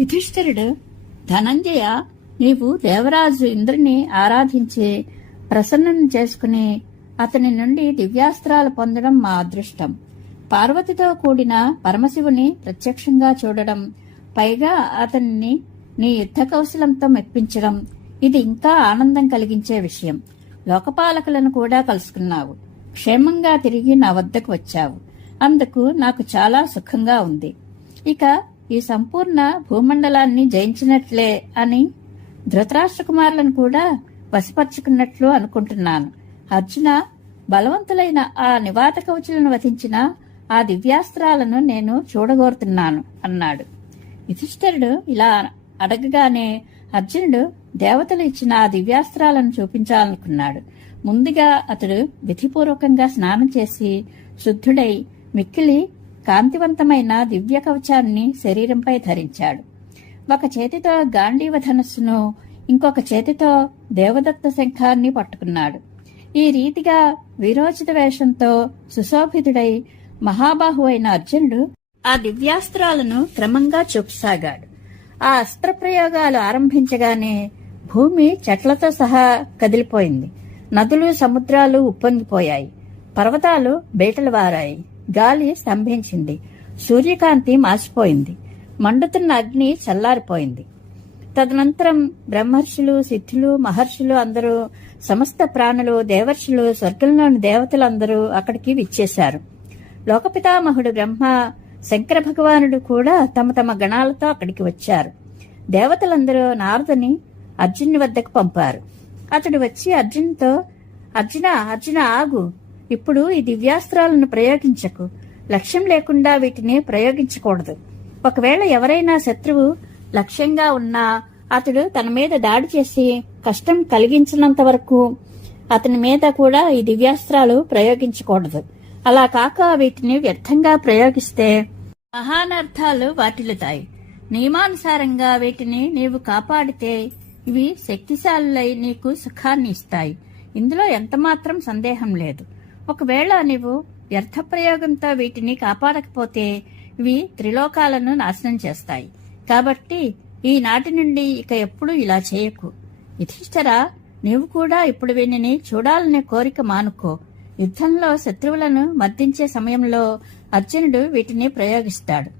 యుధిష్ఠిరుడు, ధనంజయ, నీవు దేవరాజు ఇంద్రుని ఆరాధించి ప్రసన్నం చేసుకుని అతని నుండి దివ్యాస్త్రాలు పొందడం మా అదృష్టం. పార్వతితో కూడిన పరమశివుని ప్రత్యక్షంగా చూడడం, పైగా అతన్ని నీ యుద్ధ కౌశలంతో మెప్పించడం, ఇది ఇంకా ఆనందం కలిగించే విషయం. లోకపాలకులను కూడా కలుసుకున్నావు. క్షేమంగా తిరిగి నా వద్దకు వచ్చావు. అందుకు నాకు చాలా సుఖంగా ఉంది. ఇక ఈ సంపూర్ణ భూమండలాన్ని జయించినట్లే అని ధృతరాష్ట్ర కుమారులను కూడా వశపరుచుకున్నట్లు అనుకుంటున్నాను. అర్జున, బలవంతులైన ఆ నివాత కవచులను వధించిన ఆ దివ్యాస్త్రాలను నేను చూడగోరుతున్నాను అన్నాడు. యుధిష్ఠిరుడు ఇలా అడగగానే అర్జునుడు దేవతలు ఇచ్చిన ఆ దివ్యాస్త్రాలను చూపించాలనుకున్నాడు. ముందుగా అతడు విధిపూర్వకంగా స్నానం చేసి శుద్ధుడై మిక్కిలి కాంతివంతమైన దివ్య కవచాన్ని శరీరంపై ధరించాడు. ఒక చేతితో గాంధీవ ధనస్సును, ఇంకొక చేతితో దేవదత్త శంఖాన్ని పట్టుకున్నాడు. ఈ రీతిగా వీరోచిత వేషంతో సుశోభితుడై మహాబాహు అయిన అర్జునుడు ఆ దివ్యాస్త్రాలను క్రమంగా చూపసాగాడు. ఆ అస్త్రప్రయోగాలు ఆరంభించగానే భూమి చెట్లతో సహా కదిలిపోయింది. నదులు, సముద్రాలు ఉప్పొంగిపోయాయి. పర్వతాలు బేటలు వారాయి. గాలి స్తంభించింది. సూర్యకాంతి మాసిపోయింది. మండుతున్న అగ్ని చల్లారిపోయింది. తదనంతరం బ్రహ్మర్షులు, సిద్ధులు, మహర్షులు అందరూ, సమస్త ప్రాణులు, దేవర్షులు, స్వర్గంలోని దేవతలందరూ అక్కడికి విచ్చేశారు. లోకపితామహుడు బ్రహ్మ, శంకర భగవానుడు కూడా తమ తమ గణాలతో అక్కడికి వచ్చారు. దేవతలందరూ నారదుని అర్జునుని వద్దకు పంపారు. అతడు వచ్చి అర్జునుతో, అర్జున, అర్జున ఆగు. ఇప్పుడు ఈ దివ్యాస్త్రాలను ప్రయోగించకు. లక్ష్యం లేకుండా వీటిని ప్రయోగించకూడదు. ఒకవేళ ఎవరైనా శత్రువు లక్ష్యంగా ఉన్నా అతడు తన మీద దాడి చేసి కష్టం కలిగించినంత వరకు అతని మీద కూడా ఈ దివ్యాస్త్రాలు ప్రయోగించకూడదు. అలా కాక వీటిని వ్యర్థంగా ప్రయోగిస్తే మహానర్థాలు వాటిల్లుతాయి. నియమానుసారంగా వీటిని నీవు కాపాడితే ఇవి శక్తిశాలులై నీకు సుఖాన్ని ఇస్తాయి. ఇందులో ఎంతమాత్రం సందేహం లేదు. ఒకవేళ నీవు వ్యర్థ ప్రయోగంతో వీటిని కాపాడకపోతే ఇవి త్రిలోకాలను నాశనం చేస్తాయి. కాబట్టి ఈనాటి నుండి ఇక ఎప్పుడు ఇలా చేయకు. యుధిష్ఠిరా, నీవు కూడా ఇప్పుడు వీనిని చూడాలనే కోరిక మానుకో. యుద్ధంలో శత్రువులను మర్దించే సమయంలో అర్జునుడు వీటిని ప్రయోగిస్తాడు.